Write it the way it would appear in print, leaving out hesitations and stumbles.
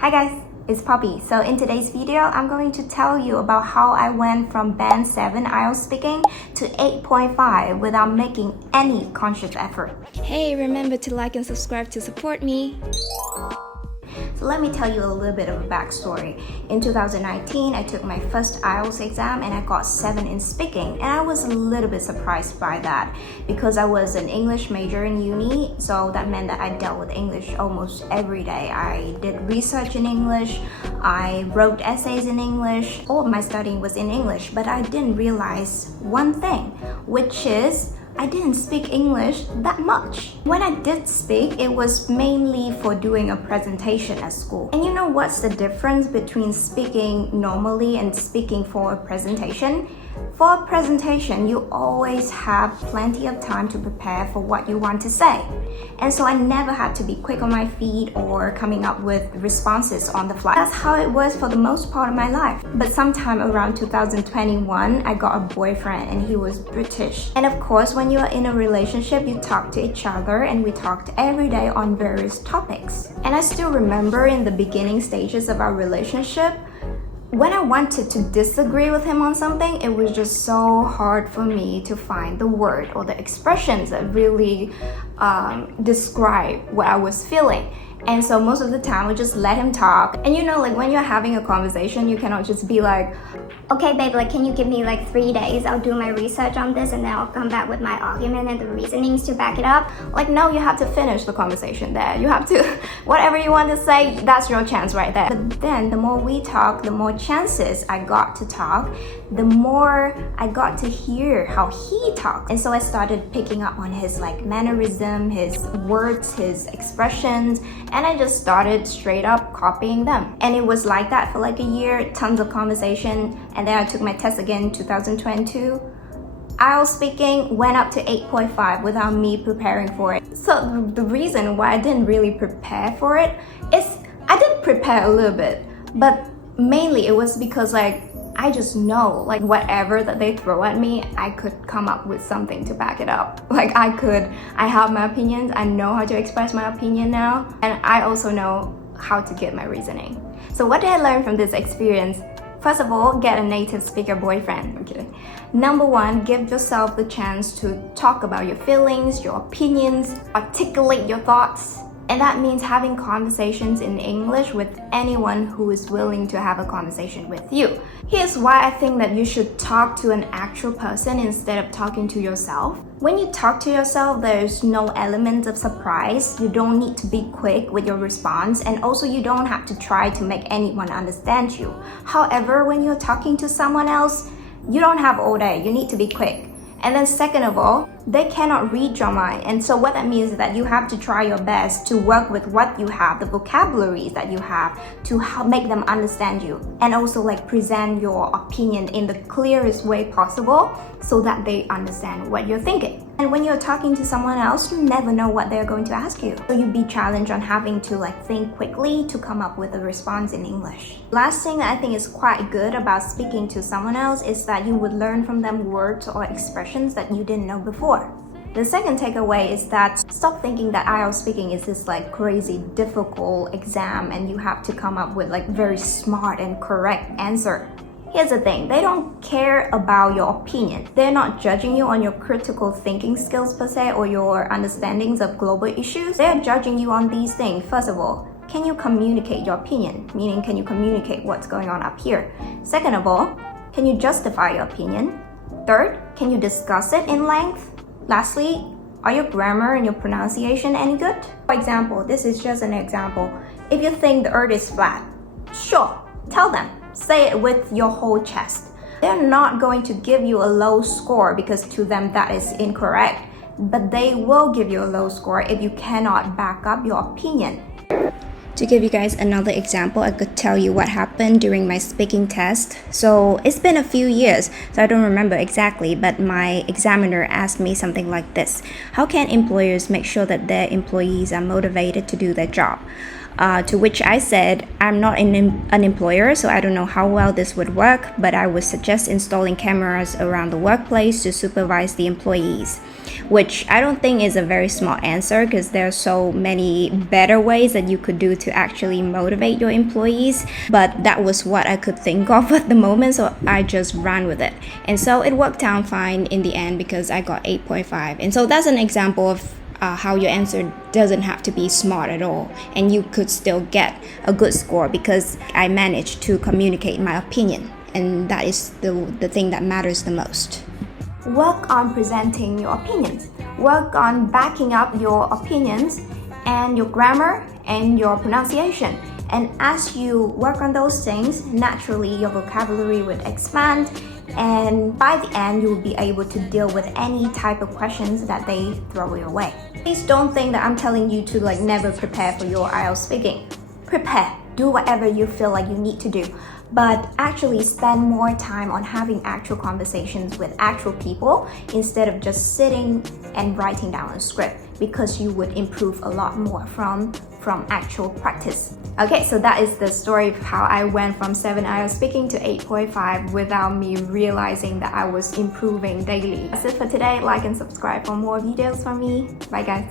Hi guys, it's Poppy. So in today's video, I'm going to tell you about how I went from band 7 IELTS speaking to 8.5 without making any conscious effort. Hey, remember to like and subscribe to support me. So let me tell you a little bit of a backstory. In 2019, I took my first IELTS exam and I got 7 in speaking. And I was a little bit surprised by that because I was an English major in uni. So that meant that I dealt with English almost every day. I did research in English. I wrote essays in English. All of my studying was in English. But I didn't realize one thing, which is I didn't speak English that much. When I did speak, it was mainly for doing a presentation at school. And you know what's the difference between speaking normally and speaking for a presentation? For a presentation, you always have plenty of time to prepare for what you want to say. And so I never had to be quick on my feet or coming up with responses on the fly. That's how it was for the most part of my life. But sometime around 2021, I got a boyfriend and he was British. And of course, when you're in a relationship, you talk to each other and we talked every day on various topics. And I still remember in the beginning stages of our relationship, when I wanted to disagree with him on something, it was just so hard for me to find the word or the expressions that really describe what I was feeling. And so most of the time, I would just let him talk. And you know, like when you're having a conversation, you cannot just be like, okay, babe, like, can you give me like 3 days? I'll do my research on this and then I'll come back with my argument and the reasonings to back it up. Like, no, you have to finish the conversation there. You have to, whatever you want to say, that's your chance right there. But then the more we talk, the more chances I got to talk, the more I got to hear how he talks. And so I started picking up on his like mannerism, his words, his expressions, and I just started straight up copying them. And it was like that for like a year, tons of conversation. And then I took my test again in 2022. IELTS speaking went up to 8.5 without me preparing for it. So the reason why I didn't really prepare for it is I did prepare a little bit, but mainly it was because like I just know like whatever that they throw at me, I could come up with something to back it up. Like I have my opinions, I know how to express my opinion now, and I also know how to get my reasoning. So what did I learn from this experience? First of all, get a native speaker boyfriend. I'm kidding. Number 1, give yourself the chance to talk about your feelings, your opinions, articulate your thoughts. And that means having conversations in English with anyone who is willing to have a conversation with you. Here's why I think that you should talk to an actual person instead of talking to yourself. When you talk to yourself, there's no element of surprise. You don't need to be quick with your response, and also you don't have to try to make anyone understand you. However, when you're talking to someone else, you don't have all day. You need to be quick. And then second of all, they cannot read your mind. And so what that means is that you have to try your best to work with what you have, the vocabularies that you have, to help make them understand you. And also like present your opinion in the clearest way possible so that they understand what you're thinking. And when you're talking to someone else, you never know what they're going to ask you. So you'd be challenged on having to like think quickly to come up with a response in English. Last thing that I think is quite good about speaking to someone else is that you would learn from them words or expressions that you didn't know before. The second takeaway is that stop thinking that IELTS speaking is this like crazy difficult exam and you have to come up with like very smart and correct answer. Here's the thing, they don't care about your opinion. They're not judging you on your critical thinking skills per se or your understandings of global issues. They're judging you on these things. First of all, can you communicate your opinion? Meaning, can you communicate what's going on up here? Second of all, can you justify your opinion? Third, can you discuss it in length? Lastly, are your grammar and your pronunciation any good? For example, this is just an example. If you think the earth is flat, sure, tell them. Say it with your whole chest. They're not going to give you a low score because to them that is incorrect, but they will give you a low score if you cannot back up your opinion. To give you guys another example, I could tell you what happened during my speaking test. So it's been a few years, so I don't remember exactly, but my examiner asked me something like this. How can employers make sure that their employees are motivated to do their job? To which I said, I'm not an employer, so I don't know how well this would work, but I would suggest installing cameras around the workplace to supervise the employees. Which I don't think is a very smart answer, because there are so many better ways that you could do to actually motivate your employees. But that was what I could think of at the moment, so I just ran with it. And so it worked out fine in the end because I got 8.5. And so that's an example of how your answer doesn't have to be smart at all, and you could still get a good score because I managed to communicate my opinion, and that is the thing that matters the most. Work on presenting your opinions. Work on backing up your opinions and your grammar and your pronunciation. And as you work on those things, naturally your vocabulary would expand, and by the end you will be able to deal with any type of questions that they throw your way. Please don't think that I'm telling you to never prepare for your IELTS speaking. Prepare, do whatever you feel like you need to do, but actually spend more time on having actual conversations with actual people instead of just sitting and writing down a script, because you would improve a lot more from actual practice. Okay, so that is the story of how I went from 7 IELTS speaking to 8.5 without me realizing that I was improving daily. That's it for today. Like and subscribe for more videos from me. Bye guys.